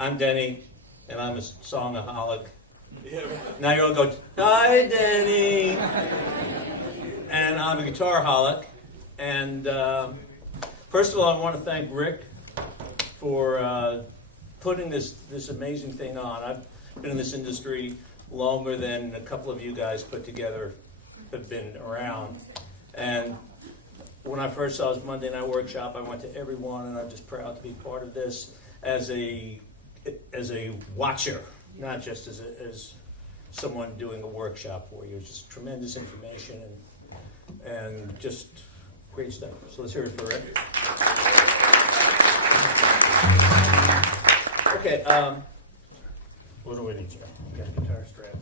I'm Denny, and I'm a songaholic. Now you're all going, hi, Denny! And I'm a guitar-holic. And first of all, I want to thank Rick for putting this amazing thing on. I've been in this industry longer than a couple of you guys put together have been around. And when I first saw this Monday Night Workshop, I went to every one, and I'm just proud to be part of this as a watcher, not just as someone doing a workshop for you. It's just tremendous information and just great stuff. So let's hear it for Rick. Okay, what do we need here? Got guitar straps.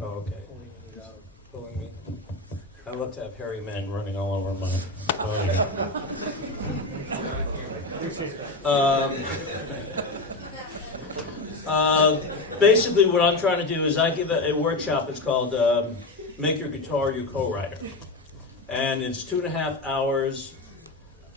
Oh, okay. Pulling me. I love to have hairy men running all over my. Basically, what I'm trying to do is I give a workshop. It's called "Make Your Guitar Your Co-Writer," and it's 2.5 hours.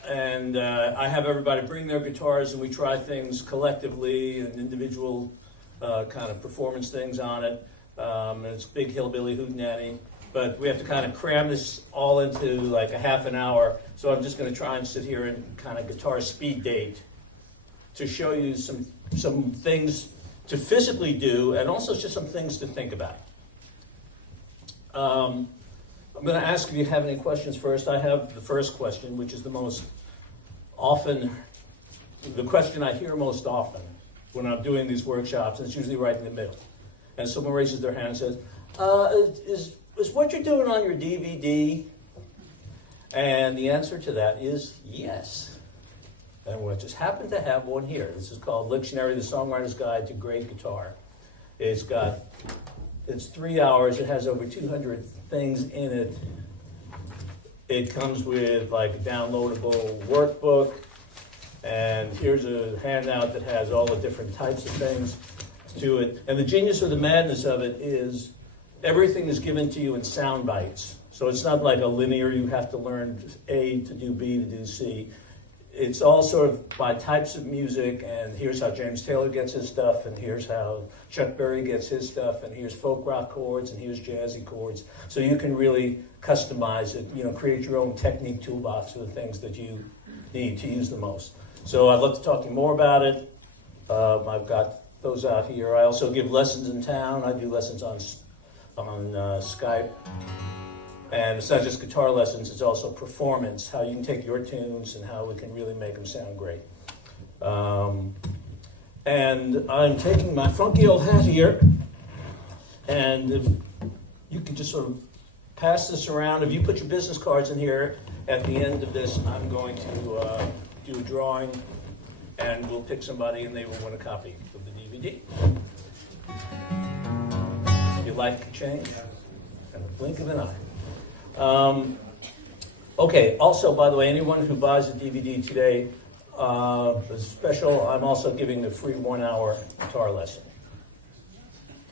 And I have everybody bring their guitars, and we try things collectively and individual kind of performance things on it. And it's big hillbilly hootenanny. But we have to kind of cram this all into like a half an hour. So I'm just going to try and sit here and kind of guitar speed date to show you some things to physically do and also just some things to think about. I'm going to ask if you have any questions first. I have the first question, which is the question I hear most often when I'm doing these workshops, and it's usually right in the middle. And someone raises their hand and says, is what you're doing on your DVD? And the answer to that is yes. And we just happen to have one here. This is called Dictionary, the Songwriter's Guide to Great Guitar. It's 3 hours. It has over 200 things in it. It comes with like a downloadable workbook. And here's a handout that has all the different types of things to it. And the genius or the madness of it is everything is given to you in sound bites. So it's not like a linear, you have to learn A to do B to do C. It's all sort of by types of music, and here's how James Taylor gets his stuff, and here's how Chuck Berry gets his stuff, and here's folk rock chords, and here's jazzy chords. So you can really customize it, create your own technique toolbox of the things that you need to use the most. So I'd love to talk to you more about it. I've got those out here. I also give lessons in town. I do lessons on Skype. And it's not just guitar lessons, it's also performance, how you can take your tunes and how we can really make them sound great. And I'm taking my funky old hat here, and if you can just sort of pass this around. If you put your business cards in here, at the end of this, I'm going to do a drawing, and we'll pick somebody, and they will win a copy of the DVD. Your life can change in a blink of an eye. Okay, also, by the way, anyone who buys a DVD today, special, I'm also giving a free 1-hour guitar lesson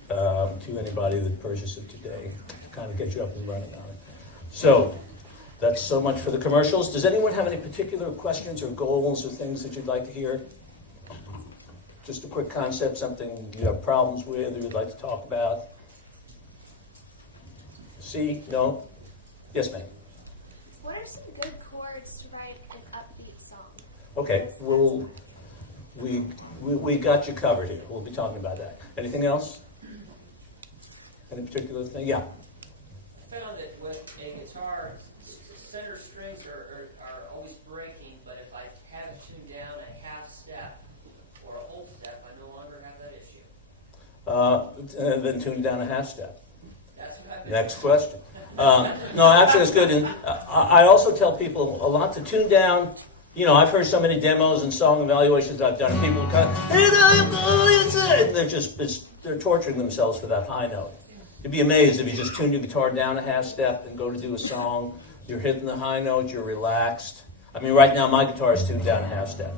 to anybody that purchases it today to kind of get you up and running on it. So, that's so much for the commercials. Does anyone have any particular questions or goals or things that you'd like to hear? Just a quick concept, something you have problems with or you'd like to talk about? See? No? Yes, ma'am. What are some good chords to write an upbeat song? Okay, we got you covered here. We'll be talking about that. Anything else? Any particular thing? Yeah. I found that with a guitar, center strings are always breaking, but if I have it tuned down a half step or a whole step, I no longer have that issue. Then tune down a half step. That's what I've been. Next question. No, actually, it's good. And I also tell people a lot to tune down. I've heard so many demos and song evaluations I've done. People kind of, they're torturing themselves for that high note. You'd be amazed if you just tune your guitar down a half step and go to do a song. You're hitting the high note. You're relaxed. I mean, right now my guitar is tuned down a half step,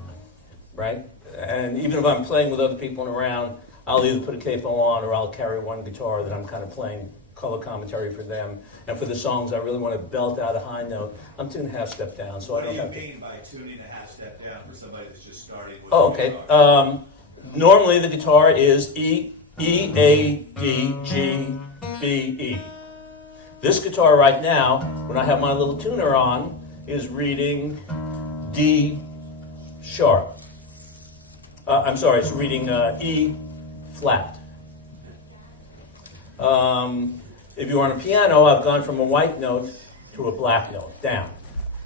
right? And even if I'm playing with other people around, I'll either put a capo on or I'll carry one guitar that I'm kind of playing color commentary for them. And for the songs I really want to belt out a high note, I'm tuned half step down. So what I don't do you have mean by tuning a half step down for somebody that's just starting with okay. Normally the guitar is E, E, A, D, G, B, E. This guitar right now, when I have my little tuner on, is reading D sharp. I'm sorry, it's reading E flat. If you're on a piano, I've gone from a white note to a black note, down.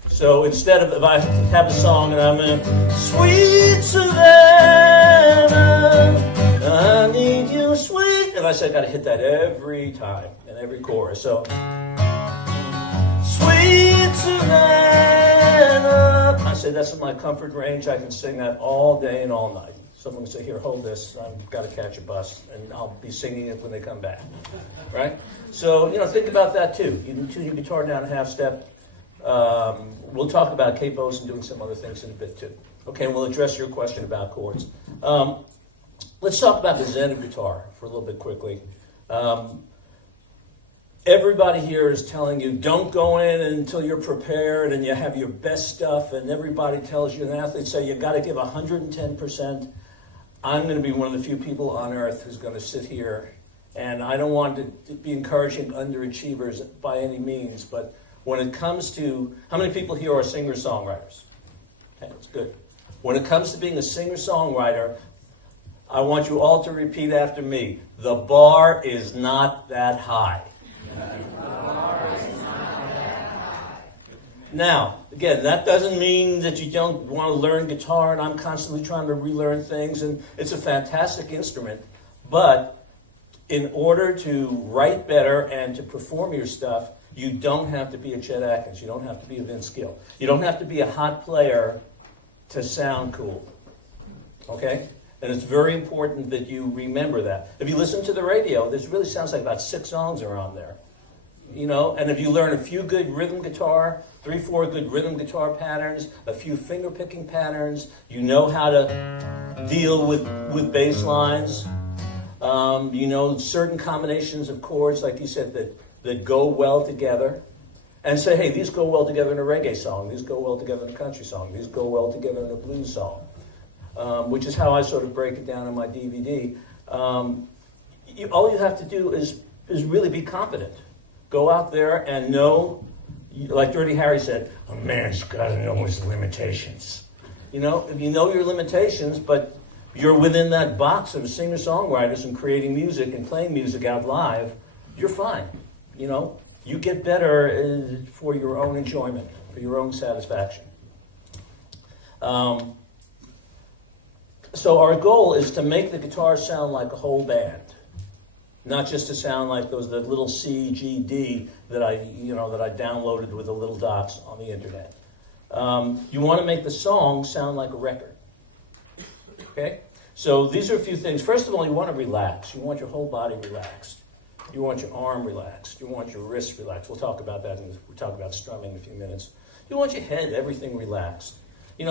So instead of, if I have a song and I'm in Sweet Savannah, I need you sweet, and I say I got to hit that every time in every chorus. So Sweet Savannah, I say that's in my comfort range. I can sing that all day and all night. Someone will say, here, hold this. I've got to catch a bus, and I'll be singing it when they come back, right? So, think about that too. You can tune your guitar down a half step. We'll talk about capos and doing some other things in a bit too. Okay, we'll address your question about chords. Let's talk about the Zen of guitar for a little bit quickly. Everybody here is telling you, don't go in until you're prepared and you have your best stuff, and everybody tells you, and athletes say, you've got to give 110%. I'm going to be one of the few people on earth who's going to sit here, and I don't want to be encouraging underachievers by any means, but when it comes to, how many people here are singer-songwriters? Okay, that's good. When it comes to being a singer-songwriter, I want you all to repeat after me. The bar is not that high. Now, again, that doesn't mean that you don't want to learn guitar, and I'm constantly trying to relearn things, and it's a fantastic instrument, but in order to write better and to perform your stuff, you don't have to be a Chet Atkins. You don't have to be a Vince Gill. You don't have to be a hot player to sound cool, okay? And it's very important that you remember that. If you listen to the radio, this really sounds like about 6 songs are on there. And if you learn a few good rhythm guitar, 3-4 good rhythm guitar patterns, a few finger picking patterns, you know how to deal with bass lines, certain combinations of chords, like you said, that go well together, and say, hey, these go well together in a reggae song, these go well together in a country song, these go well together in a blues song, which is how I sort of break it down in my DVD. All you have to do is really be competent. Go out there and know, like Dirty Harry said, a man's got to know his limitations. If you know your limitations, but you're within that box of singer-songwriters and creating music and playing music out live, you're fine. You get better for your own enjoyment, for your own satisfaction. So our goal is to make the guitar sound like a whole band. Not just to sound like the little C, G, D that I downloaded with the little dots on the internet. You want to make the song sound like a record. Okay? So these are a few things. First of all, you want to relax. You want your whole body relaxed. You want your arm relaxed. You want your wrist relaxed. We'll talk about that. We'll talk about strumming in a few minutes. You want your head, everything relaxed.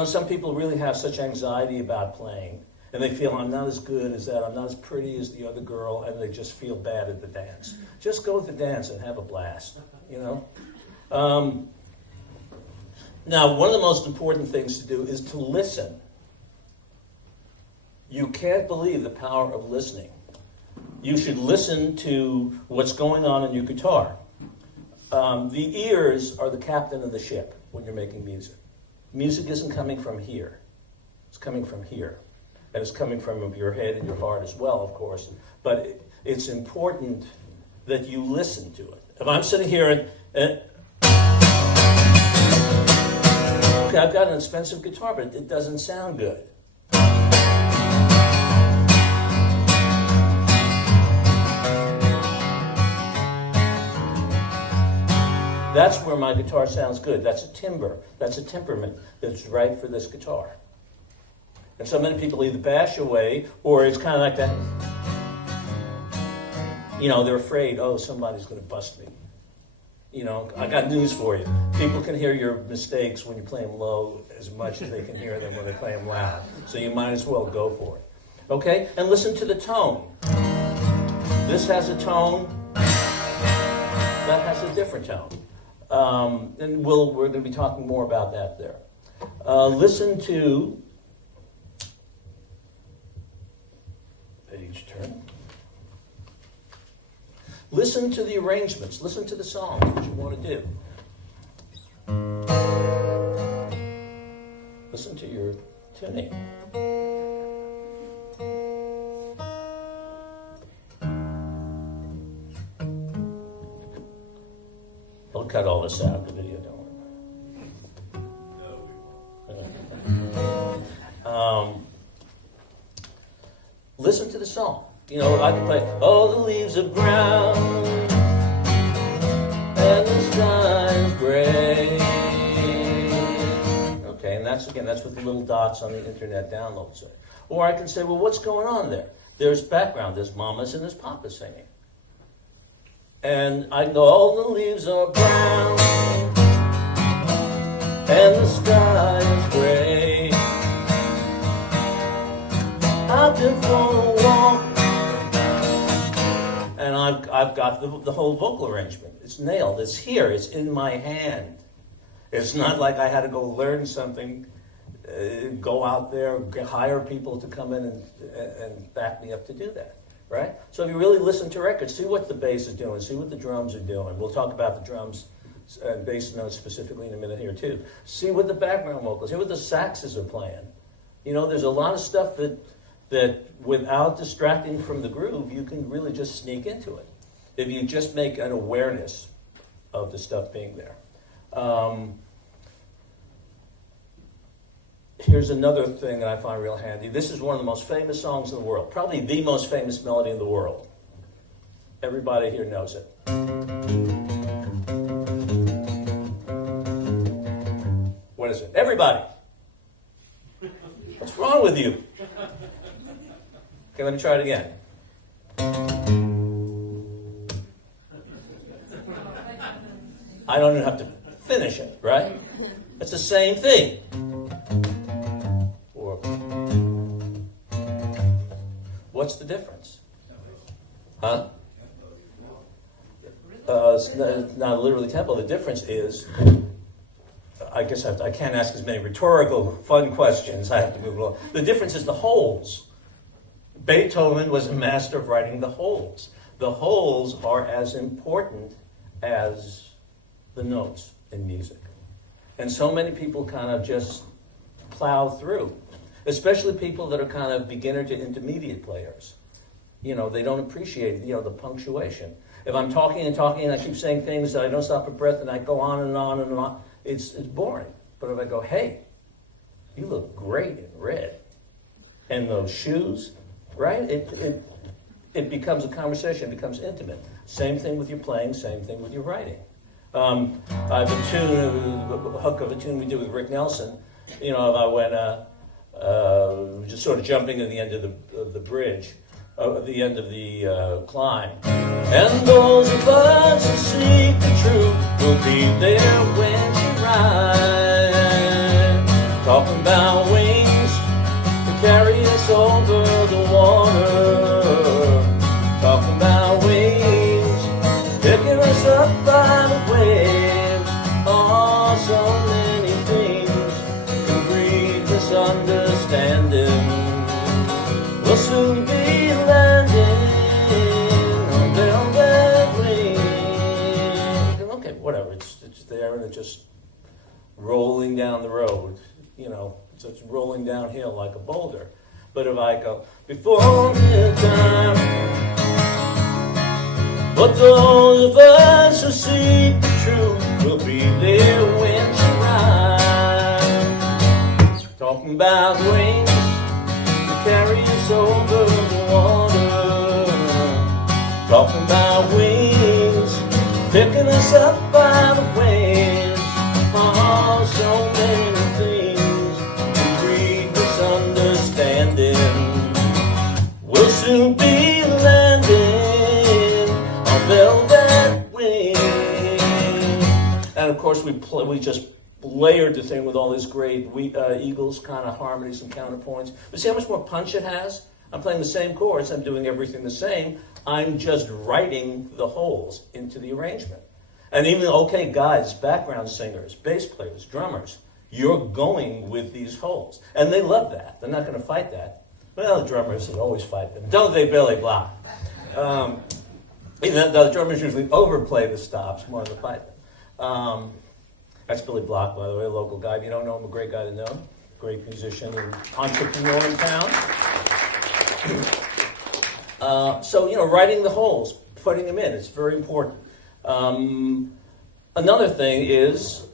Some people really have such anxiety about playing. And they feel, I'm not as good as that, I'm not as pretty as the other girl, and they just feel bad at the dance. Just go to the dance and have a blast, Now, one of the most important things to do is to listen. You can't believe the power of listening. You should listen to what's going on in your guitar. The ears are the captain of the ship when you're making music. Music isn't coming from here. It's coming from here. And it's coming from your head and your heart as well, of course. But it's important that you listen to it. If I'm sitting here and okay, I've got an expensive guitar, but it doesn't sound good. That's where my guitar sounds good. That's a timbre. That's a temperament that's right for this guitar. And so many people either bash away, or it's kind of like that, they're afraid, somebody's going to bust me. I got news for you. People can hear your mistakes when you play them low as much as they can hear them when they play them loud. So you might as well go for it. Okay? And listen to the tone. This has a tone. That has a different tone. And we're going to be talking more about that there. Listen to page turn. Listen to the arrangements. Listen to the songs, what you want to do. Listen to your tuning. I'll cut all this out of the video, don't worry. Listen to the song. You know, I can play, all the leaves are brown and the sky's gray. Okay, and that's what the little dots on the internet download say. Or I can say, well, what's going on there? There's background, there's mamas and there's papas singing. And I can go, all the leaves are brown and the sky is gray. I've been for a walk. And I've got the whole vocal arrangement. It's nailed. It's here. It's in my hand. It's not like I had to go learn something, go out there, hire people to come in and back me up to do that, right? So if you really listen to records, see what the bass is doing, see what the drums are doing. We'll talk about the drums and bass notes specifically in a minute here too. See what the background vocals, see what the saxes are playing. You know, there's a lot of stuff that without distracting from the groove, you can really just sneak into it. If you just make an awareness of the stuff being there. Here's another thing that I find real handy. This is one of the most famous songs in the world. Probably the most famous melody in the world. Everybody here knows it. What is it? Everybody! What's wrong with you? Okay, let me try it again. I don't even have to finish it, right? It's the same thing. Or, what's the difference? Huh? It's not literally tempo. The difference is, I guess I can't ask as many rhetorical, fun questions. I have to move along. The difference is the holes. Beethoven was a master of writing the holes. The holes are as important as the notes in music. And so many people kind of just plow through, especially people that are kind of beginner to intermediate players. You know, they don't appreciate, the punctuation. If I'm talking and I keep saying things that I don't stop for breath and I go on and on and on, it's boring. But if I go, hey, you look great in red, and those shoes, right? It becomes a conversation, it becomes intimate. Same thing with your playing, same thing with your writing. I have a hook of a tune we did with Rick Nelson. If I went, just sort of jumping to the end of the bridge, at the end of the climb. And those of us who seek the truth will be there when she rides. Talking about wings to carry us over the water. Talking about wings picking us up by the waves. Oh, so many things can breed misunderstanding. We'll soon be landing on velvet wings. Okay, whatever. It's there and it's just rolling down the road. It's just rolling downhill like a boulder. But if I go before the time, but those of us who seek the truth will be there when she rides. Talking about wings to carry us over the water. Talking about wings picking us up by the waves. Oh, so many things can breed misunderstanding. We'll soon be landing on velvet wings. And of course we just layered the thing with all these great Eagles kind of harmonies and counterpoints. But see how much more punch it has? I'm playing the same chords, I'm doing everything the same. I'm just writing the holes into the arrangement. And even, okay, guys, background singers, bass players, drummers, you're going with these holes. And they love that. They're not going to fight that. Well, the drummers always fight them. Don't they, Billy Block? The drummers usually overplay the stops more than fight them. That's Billy Block, by the way, a local guy. If you don't know him, a great guy to know. Great musician and entrepreneur in town. So, writing the holes, putting them in, it's very important. Another thing is,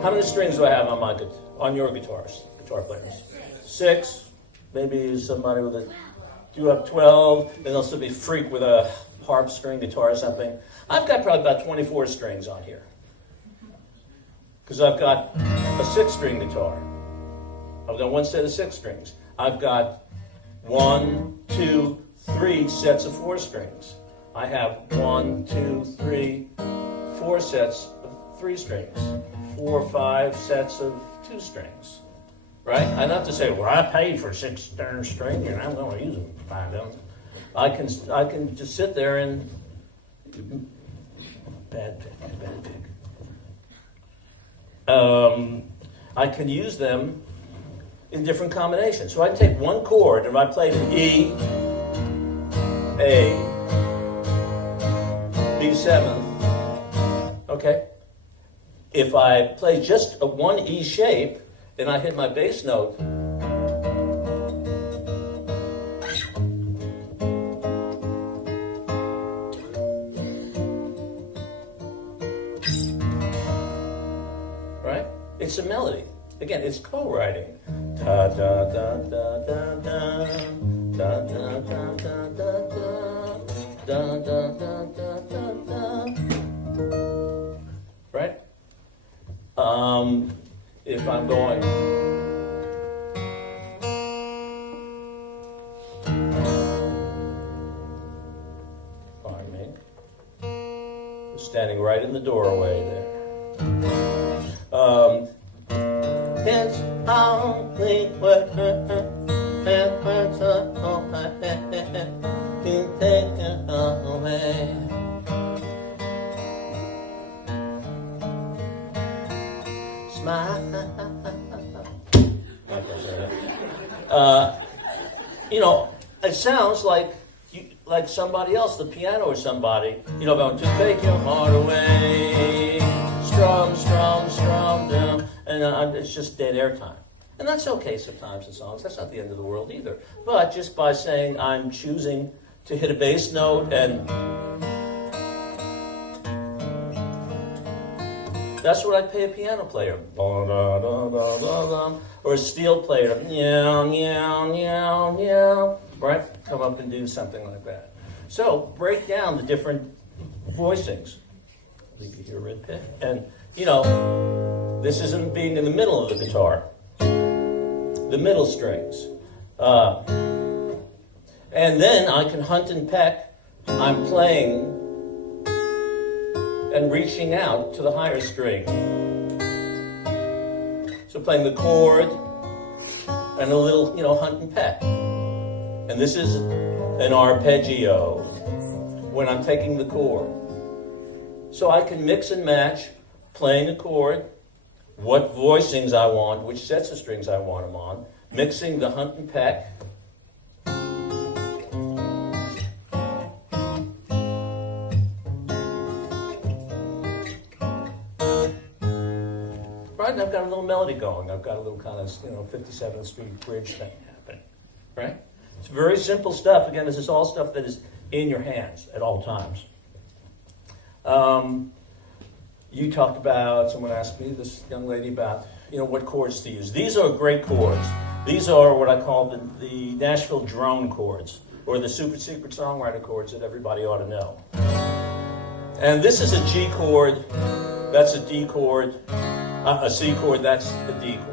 how many strings do I have on your guitar players? 6. Maybe somebody with a, do up 12, and there'll still be a freak with a harp string guitar or something. I've got probably about 24 strings on here. Because I've got a 6-string guitar. I've got one set of 6 strings. I've got 1, 2, 3 sets of 4 strings. I have 1, 2, 3, 4 sets of 3 strings. 4, 5 sets of 2 strings. Right? I don't have to say, well, I paid for 6 darn strings and I'm going to use them 5 of them. I can just sit there and bad pick. I can use them in different combinations. So I take one chord and I play E, A, B7. Okay? If I play just a 1 E shape, then I hit my bass note. Right? It's a melody. Again, it's co-writing. Da da da da da da da da da da da da da da. Right? If I'm going, pardon me, standing right in the doorway there. It's only what you take it away. It sounds like somebody else, the piano or somebody, going to take your heart away, strum, down, and it's just dead air time. And that's okay sometimes in songs. That's not the end of the world either. But just by saying I'm choosing to hit a bass note and that's what I pay a piano player. Or a steel player. Right? Come up and do something like that. So break down the different voicings. You can hear red pick. And, this isn't being in the middle of the guitar. The middle strings. And then I can hunt and peck. I'm playing and reaching out to the higher string. So playing the chord and a little, hunt and peck. And this is an arpeggio when I'm taking the chord. So I can mix and match playing a chord, what voicings I want, which sets of strings I want them on, mixing the hunt and peck. Right, and I've got a little melody going. I've got a little kind of, 57th Street bridge thing happening. Right? It's very simple stuff. Again, this is all stuff that is in your hands at all times. You talked about, someone asked me, this young lady, about, what chords to use. These are great chords. These are what I call the Nashville drone chords, or the super secret songwriter chords that everybody ought to know. And this is a G chord, that's a D chord, a C chord, that's a D chord.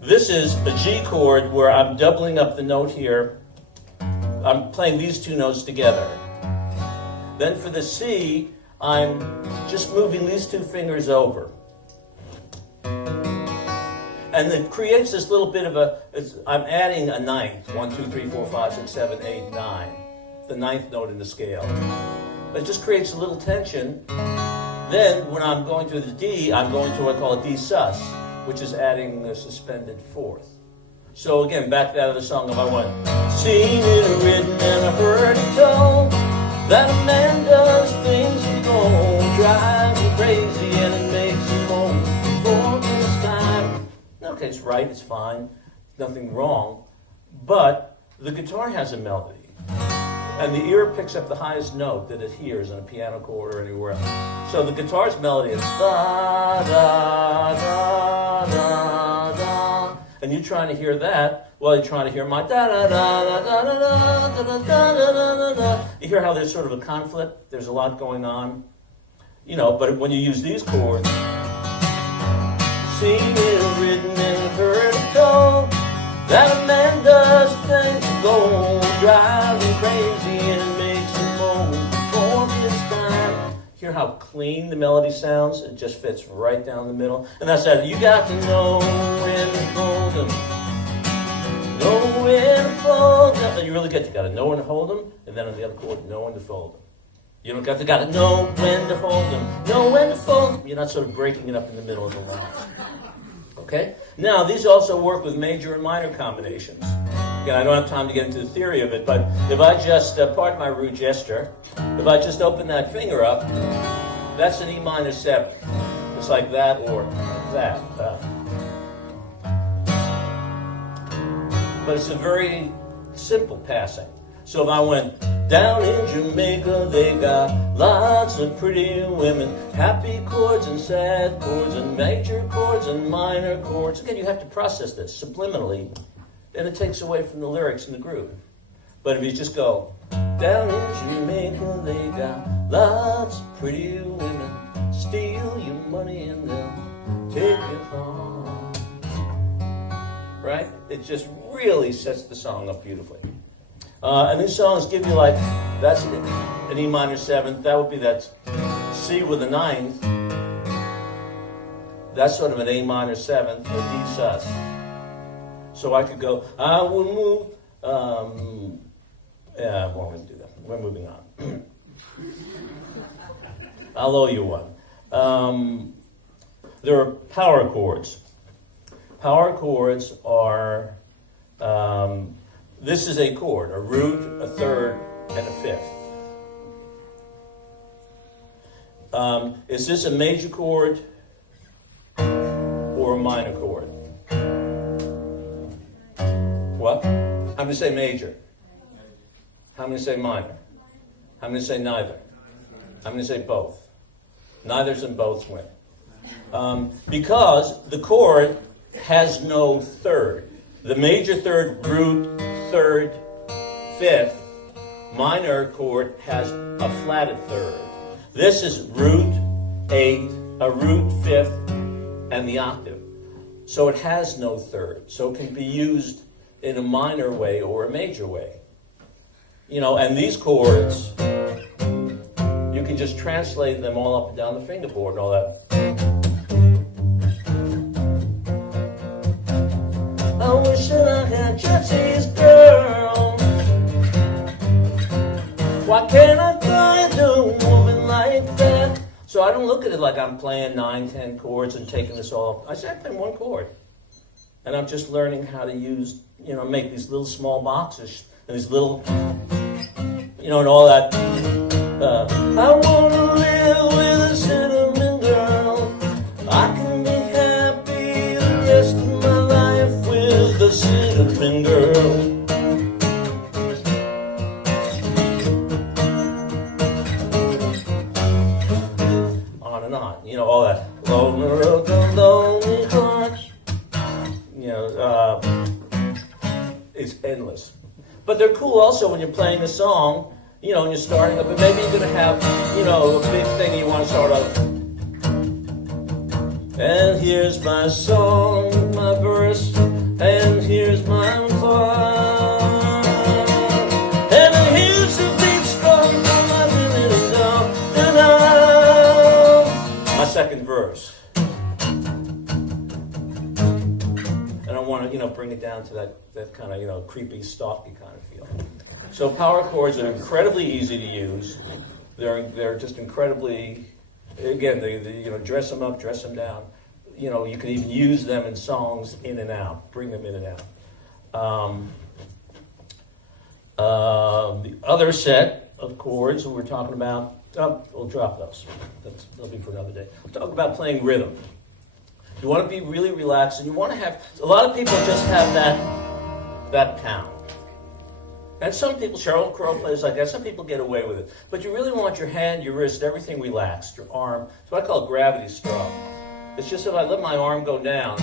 This is a G chord where I'm doubling up the note here. I'm playing these two notes together. Then for the C, I'm just moving these two fingers over. And it creates this little bit of I'm adding a ninth. 1, 2, 3, 4, 5, 6, 7, 8, 9. The ninth note in the scale. It just creates a little tension. Then when I'm going to the D, I'm going to what I call a D sus, which is adding the suspended fourth. So again, back to that other song, if I went, seen it written and I heard it told, that a man does things that go drives you crazy and it makes you moan for this time. Okay, it's right, it's fine, nothing wrong, but the guitar has a melody. And the ear picks up the highest note that it hears in a piano chord or anywhere else. So the guitar's melody is da da da da da, and you're trying to hear that while you're trying to hear my da da da da da da da da da da da. You hear how there's sort of a conflict. There's a lot going on, But when you use these chords, seen it written and heard it told, that a man does things that go drive him crazy and it makes him moan for his time. Hear how clean the melody sounds? It just fits right down the middle. And that's that. You got to know when to hold them. Know when to fold them. You really you got to know when to hold them, and then on the other chord, know when to fold them. You don't got to know when to hold them, know when to fold them. You're not sort of breaking it up in the middle of the line. Okay? Now, these also work with major and minor combinations. Again, I don't have time to get into the theory of it, but if I just, pardon my rude gesture, if I just open that finger up, that's an E minor 7. Just like that or like that. But it's a very simple passing. So if I went, down in Jamaica, they got lots of pretty women, happy chords and sad chords and major chords and minor chords. Again, you have to process this subliminally, and it takes away from the lyrics and the groove. But if you just go, down in Jamaica, they got lots of pretty women, steal your money and they'll take it home. Right? It just really sets the song up beautifully. And these songs give you that's an E minor 7th, that would be that C with a 9th. That's sort of an A minor 7th, a D sus. So I could go, I will move, yeah, I won't do that. We're moving on. I'll owe you one. There are power chords. Power chords are, this is a chord, a root, a third, and a fifth. Is this a major chord or a minor chord? What? How many say major? How many say minor? How many say neither? How many say both? Neithers and boths win. Because the chord has no third. The major third, root, third, fifth. Minor chord has a flatted third. This is root, eighth, a root, fifth, and the octave. So it has no third. So it can be used in a minor way or a major way. And these chords, you can just translate them all up and down the fingerboard and all that. I wish that I had Jesse's girl. Why can't I find a woman like that? So I don't look at it like I'm playing 9, 10 chords and taking this all up. I say I'm playing one chord. And I'm just learning how to use, make these little small boxes and these little, and all that. I want to live with a cinnamon girl. I can be happy the rest of my life with a cinnamon girl. On and on, all that. Lonely heart. It's endless. But they're cool also when you're playing a song, and you're starting up, and maybe you're going to have, a big thing you want to start off. And here's my song, my verse, and here's my part. And here's the beat strong for my minute down, my second verse. And I want to, bring it down to that kind of, creepy, stalky kind of feel. So power chords are incredibly easy to use. They're just incredibly Again, dress them up, dress them down. You can even use them in songs in and out, bring them in and out. The other set of chords that we're talking about, we'll drop those. That'll be for another day. We'll talk about playing rhythm. You want to be really relaxed, and you want to have, a lot of people just have that pound. And some people, Sheryl Crow plays like that, some people get away with it. But you really want your hand, your wrist, everything relaxed, your arm. It's what I call gravity strum. It's just if I let my arm go down,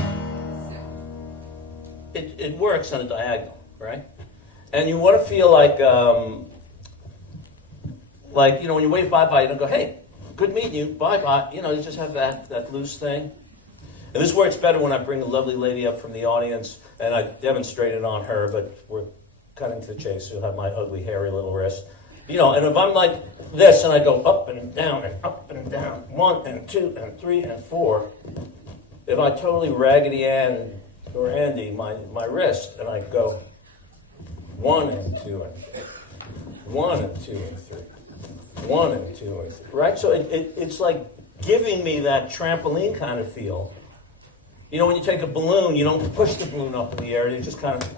it works on a diagonal, right? And you want to feel like when you wave bye-bye, you don't go, hey, good meeting you, bye-bye. You just have that loose thing. And this works better when I bring a lovely lady up from the audience, and I demonstrate it on her, but we're cutting to the chase, so you'll have my ugly, hairy little wrist. And if I'm like this, and I go up and down, 1 and 2 and 3 and 4, if I totally Raggedy Ann or Andy my wrist, and I go 1 and 2 and 1 and 2 and 3, 1 and 2 and 3, right? So it's like giving me that trampoline kind of feel. When you take a balloon, you don't push the balloon up in the air, you just kind of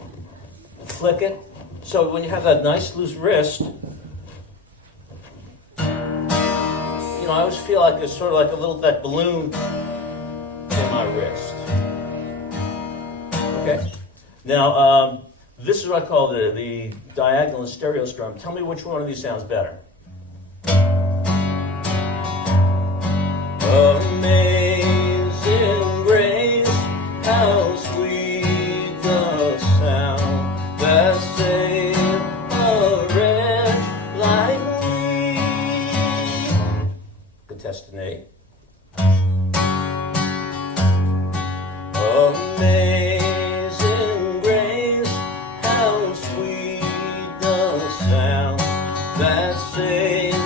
flick it. So when you have that nice loose wrist, I always feel like it's sort of like that balloon in my wrist. Okay? Now, this is what I call the diagonal and stereo strum. Tell me which one of these sounds better. Amazing grace, how sweet the sound that saved a wretch like me. Good test an A. Amazing grace, how sweet the sound that saved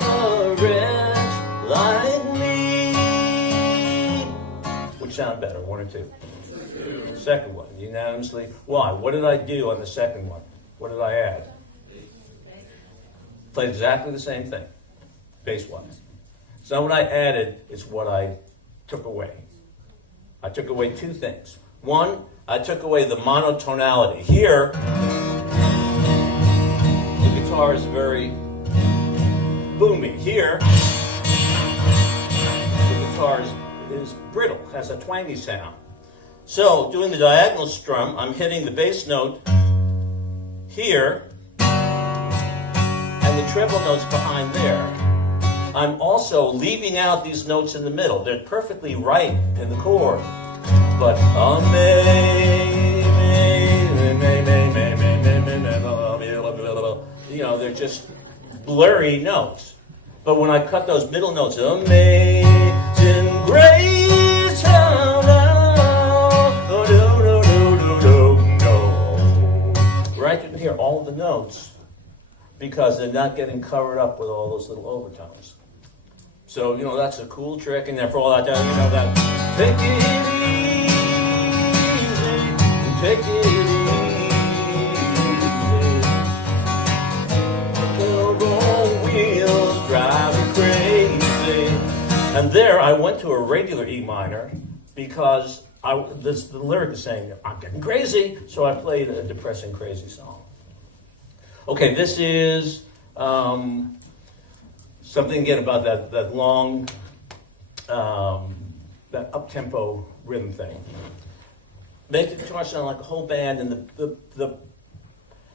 a wretch like me. Which sound better, 1 or 2? Second one, unanimously. Why? What did I do on the second one? What did I add? Played exactly the same thing, bass-wise. So what I added is what I took away. I took away 2 things. One, I took away the monotonality. Here, the guitar is very boomy. Here, the guitar is brittle, has a twangy sound. So, doing the diagonal strum, I'm hitting the bass note here, and the treble notes behind there. I'm also leaving out these notes in the middle. They're perfectly right in the chord. But they're just blurry notes. But when I cut those middle notes, amazing grace, right, you can hear all the notes because they're not getting covered up with all those little overtones. So, that's a cool trick. And then for all that, that take it easy, take it easy. Little wheels drive me crazy. And there I went to a regular E minor because the lyric is saying, I'm getting crazy. So I played a depressing, crazy song. Okay, this is something again about that long, that up-tempo rhythm thing. Make the guitar sound like a whole band, and the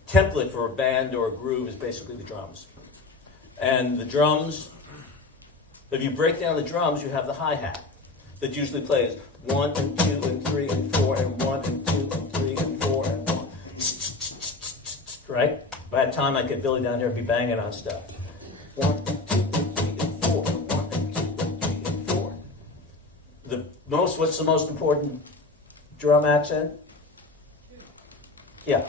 template for a band or a groove is basically the drums. And the drums, if you break down the drums, you have the hi-hat that usually plays 1 and 2 and 3 and 4 and 1 and 2 and 3 and 4 and 1. Right? By that time I get Billy down here and be banging on stuff. 1 and 2 and 3 and 4. 1 and 2 and 3 and 4. What's the most important drum accent? Yeah.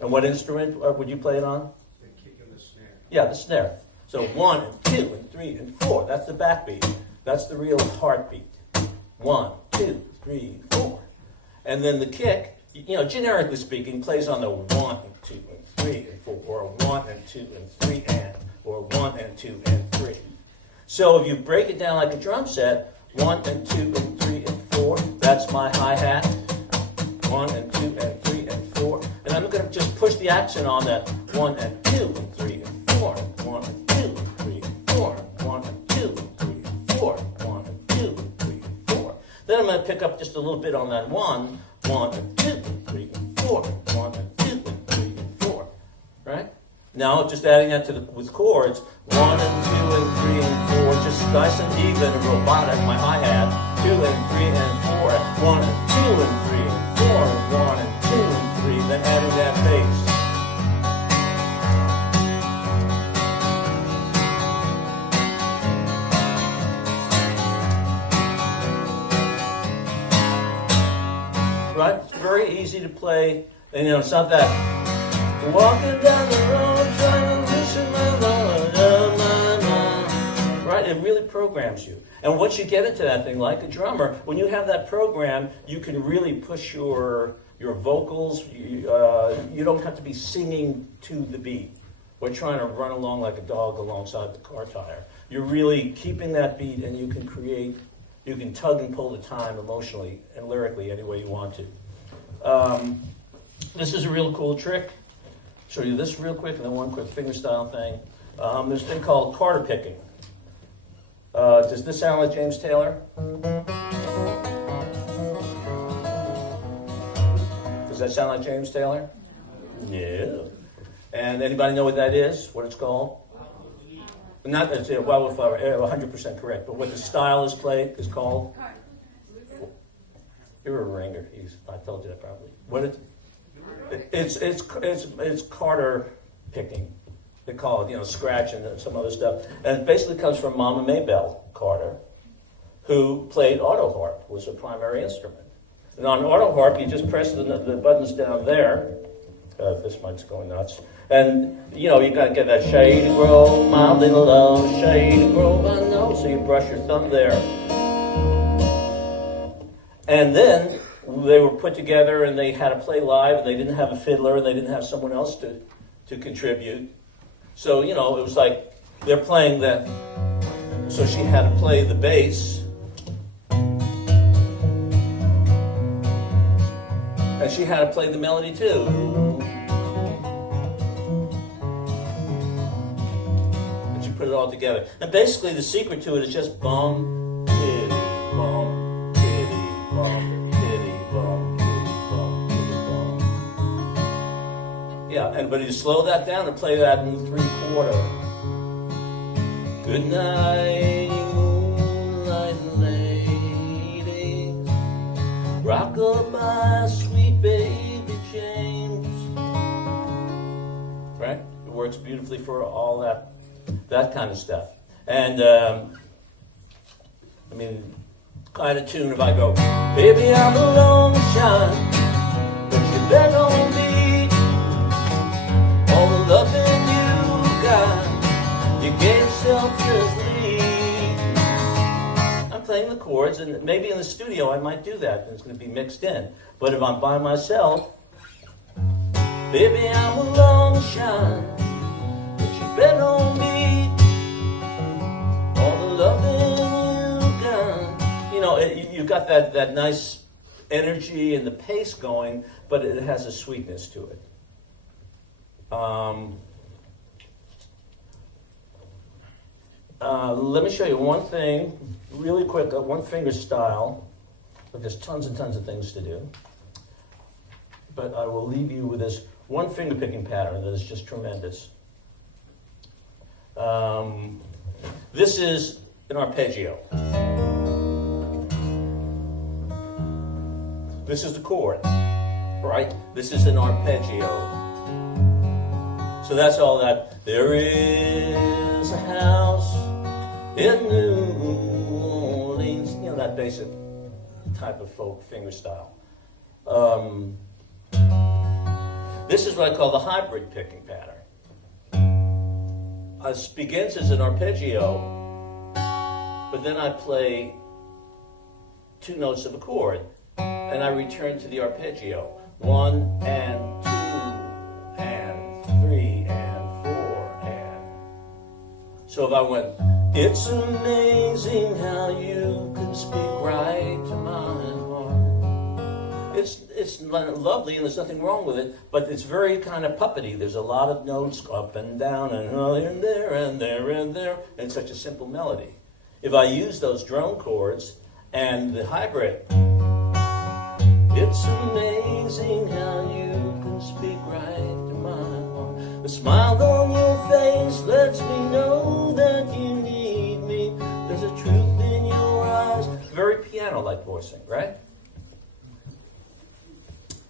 And what instrument would you play it on? The kick and the snare. Yeah, the snare. So 1 and 2 and 3 and 4. That's the backbeat. That's the real heartbeat. 1, 2, 3, 4. And then the kick, generically speaking, plays on the 1 and 2 and 3 and 4, or 1 and 2 and 3 and, or 1 and 2 and 3. So if you break it down like a drum set, 1 and 2 and 3 and 4, that's my hi-hat. 1 and 2 and 3 and 4. And I'm going to just push the accent on that 1 and 2 and 3 and 4. 1 and 2 and 3 and 4. 1 and 2 and 3 and 4. 1 and 2 and 3 and 4. Then I'm going to pick up just a little bit on that 1. 1 and 2 and 3 and 4. 1 and 2 and 3 and 4. Right? Now just adding that to with chords. 1 and 2 and 3 and 4. Just nice and even and robotic. My hi-hat. 2 and 3 and 4. 1 and 2 and 3 and 4. 1 and 2 and 3. Then adding that bass. Right? It's very easy to play. And it's not that walking down the road trying to listen my mind. Right? It really programs you. And once you get into that thing, like a drummer, when you have that program, you can really push your vocals. You don't have to be singing to the beat or trying to run along like a dog alongside the car tire. You're really keeping that beat, and you can create. You can tug and pull the time emotionally and lyrically any way you want to. This is a real cool trick. Show you this real quick, and then one quick fingerstyle thing. There's a thing called quarter picking. Does this sound like James Taylor? Does that sound like James Taylor? No. And anybody know what that is? What it's called? Not that it's wildflower, 100% correct. But what the style is called? You're a ringer. I told you that probably. What it's Carter picking. They call it, scratch and some other stuff. And it basically comes from Mama Maybelle Carter, who played auto harp, was her primary instrument. And on auto harp, you just press the buttons down there. This mic's going nuts. And, you got to get that shady grove, my little love, shady grove, I know. So you brush your thumb there. And then they were put together and they had to play live, and they didn't have a fiddler, and they didn't have someone else to contribute. So, it was like they're playing that. So she had to play the bass. And she had to play the melody too. And she put it all together. And basically the secret to it is just bum, kitty, bum, kitty, bum, kitty, bum, kitty, bum, kitty, bum. Yeah, but you slow that down and play that in 3/4. Good night, moonlight lady. Rock-a-bye, sweet baby James. Right? It works beautifully for all that kind of stuff. And, kind of tune if I go, baby, I'm a long shot, but you bet on me. All the loving you got, you gave selflessly. I'm playing the chords, and maybe in the studio I might do that, and it's going to be mixed in. But if I'm by myself, baby, I'm a long shot, but you bet on me. All the loving you got. You got that nice energy and the pace going, but it has a sweetness to it. Let me show you one thing, really quick, one finger style, but there's tons and tons of things to do. But I will leave you with this one finger picking pattern that is just tremendous. This is an arpeggio. This is the chord, right? This is an arpeggio. So that's all that. There is a house in New Orleans. That basic type of folk finger style. This is what I call the hybrid picking pattern. It begins as an arpeggio, but then I play 2 notes of a chord, and I return to the arpeggio. 1 and 2 and 3 and 4 and. So if I went It's amazing how you can speak right to my heart. It's lovely and there's nothing wrong with it, but it's very kind of puppety. There's a lot of notes up and down and there and there and there. And it's such a simple melody. If I use those drone chords and the hybrid, it's amazing how you can speak right to my heart. The smile on your face lets me know that you need me. There's a truth in your eyes. Very piano-like voicing, right?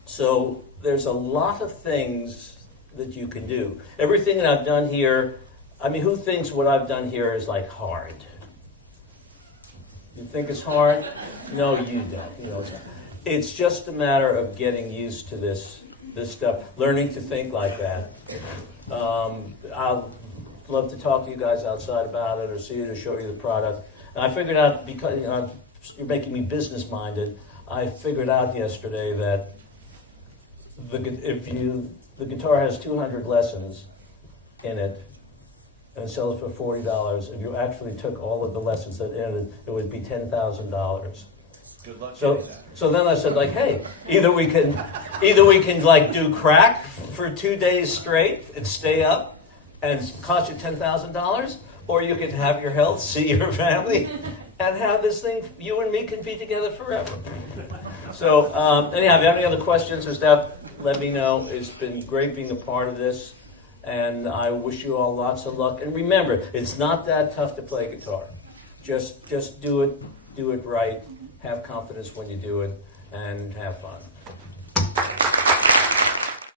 So there's a lot of things that you can do. Everything that I've done here, I mean, who thinks what I've done here is like hard? You think it's hard? No, you don't. You know, it's just a matter of getting used to this stuff, learning to think like that. I'd love to talk to you guys outside about it or see you to show you the product. And I figured out, because you're making me business-minded, I figured out yesterday that the guitar has 200 lessons in it and sells for $40. If you actually took all of the lessons that ended, it would be $10,000. Good luck. So then I said, like, hey, either we can like do crack for 2 days straight and stay up and cost you $10,000, or you can have your health, see your family, and have this thing. You and me can be together forever. So anyhow, if you have any other questions or stuff, let me know. It's been great being a part of this, and I wish you all lots of luck. And remember, it's not that tough to play guitar. Just do it right. Have confidence when you do it, and have fun.